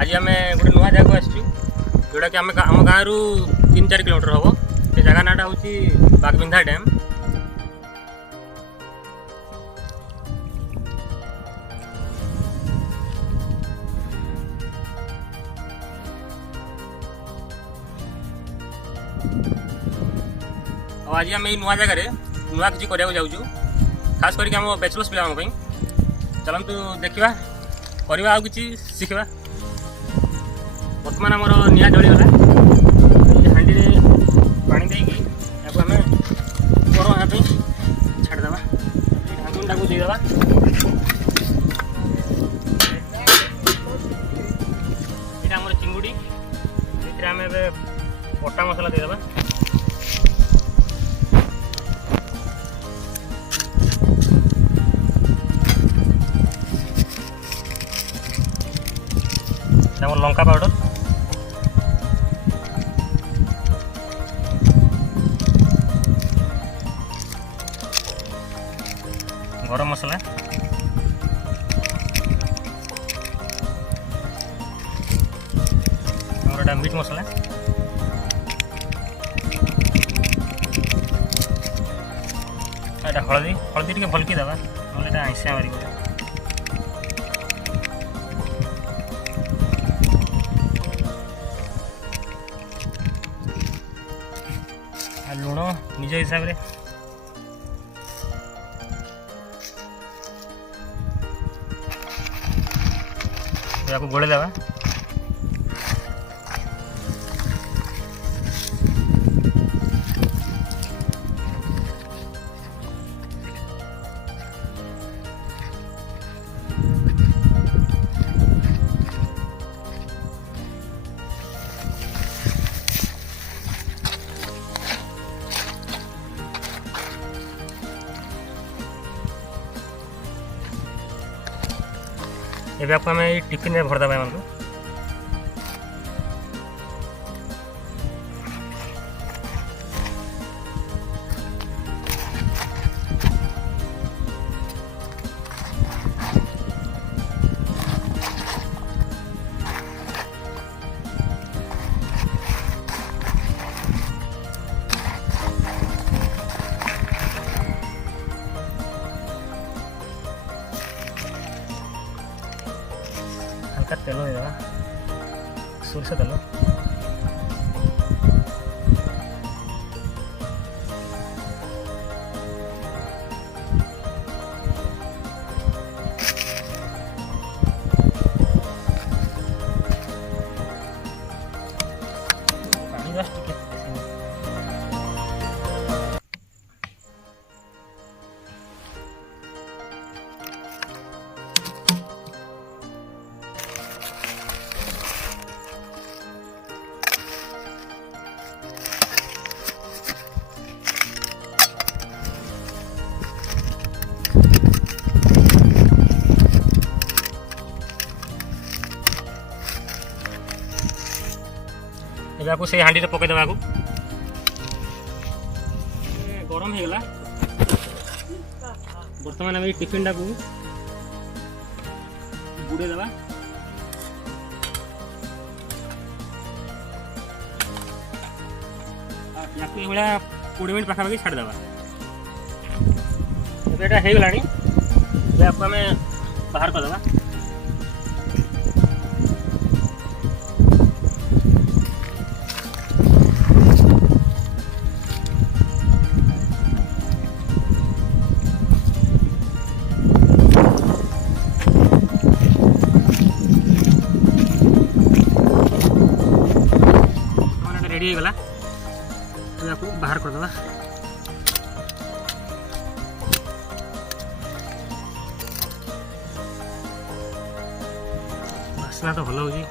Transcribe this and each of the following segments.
आज आम गोटे नुआ जगह आसचु जोटा कि आम गाँव रु 3-4 किलोमीटर हम से जगह नाटा हूँ बागबिंधा डैम। आज आम नुआ जगह नुआ किसी करने जाऊँ खास करके आम बैचलर्स पिला चलतु देखा करवा आउ कि शिखा। बर्तमान आमर निआ जलीगला हांडी पानी देकी आम गरम हाँ छाड़देवा ढाकुन टाक देदेवा। यहाँ आम चिंगुड़ी ये आम बटा मसला देदेवा। लंका पाउडर गरम मसला मीट मसला हलदी हलदी टे भलकी देवा ना आइंसिया मार लुण निज हिसाब से गोले देवा। एबे आपको हमें टिफिन में भरदेवा मन को तेल देदेवा सोरष तेल पानी जस्ट टिके आपको से हांडी पकई देवा गरम हो गला। बर्तमान आम टिफिन टाक बुड़े देवा या 20 मिनट पाखापाखि छाड़देवा। ये हो गला आपको आम बाहर करदेवा। रेडी हो गला तो आपको बाहर कर देवा। बासना तो भल होगी।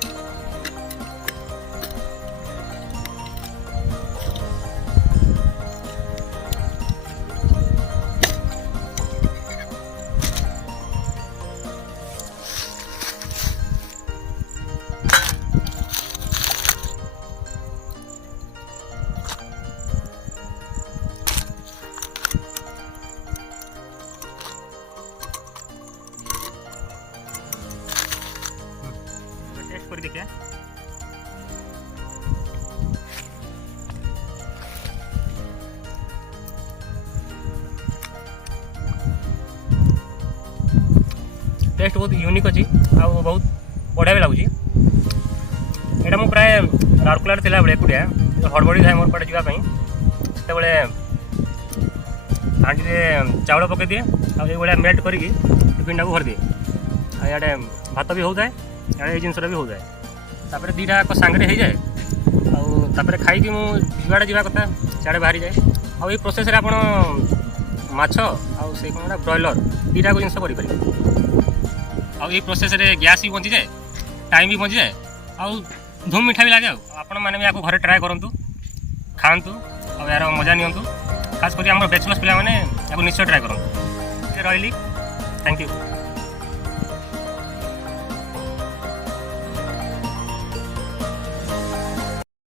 कर देखिए। टेस्ट बहुत यूनिक अच्छी आ बहुत बढ़िया भी लगुच। यहाँ मुझे प्राय राउरकेला थी बेले एकुटिया हड़बड़ी था मोर पड़े जावाई से हांडी चाउल पकई दिए आगे मेल्ट करके टिफिन भर दिए आड़े भात भी होता है आड़े जिनसा भी होता है तापर दीटा सांगे हो जाए आउे खाई मुझे जुआड़े जावा कथा सियाड़े बाहरी जाए आई प्रोसेस आप माछ आउ से कौन ब्रॉयलर दीटा जिन कर प्रोसेस गैस भी बची जाए टाइम भी बची जाए आउ धूम मीठा भी लगे। आपण मैंने भी आपको घरे ट्राए करूँ खातु और यार मजा नियंतु खास कर बैचलर्स पिला मैंने निश्चय ट्राए करूँ। रही थैंक यू।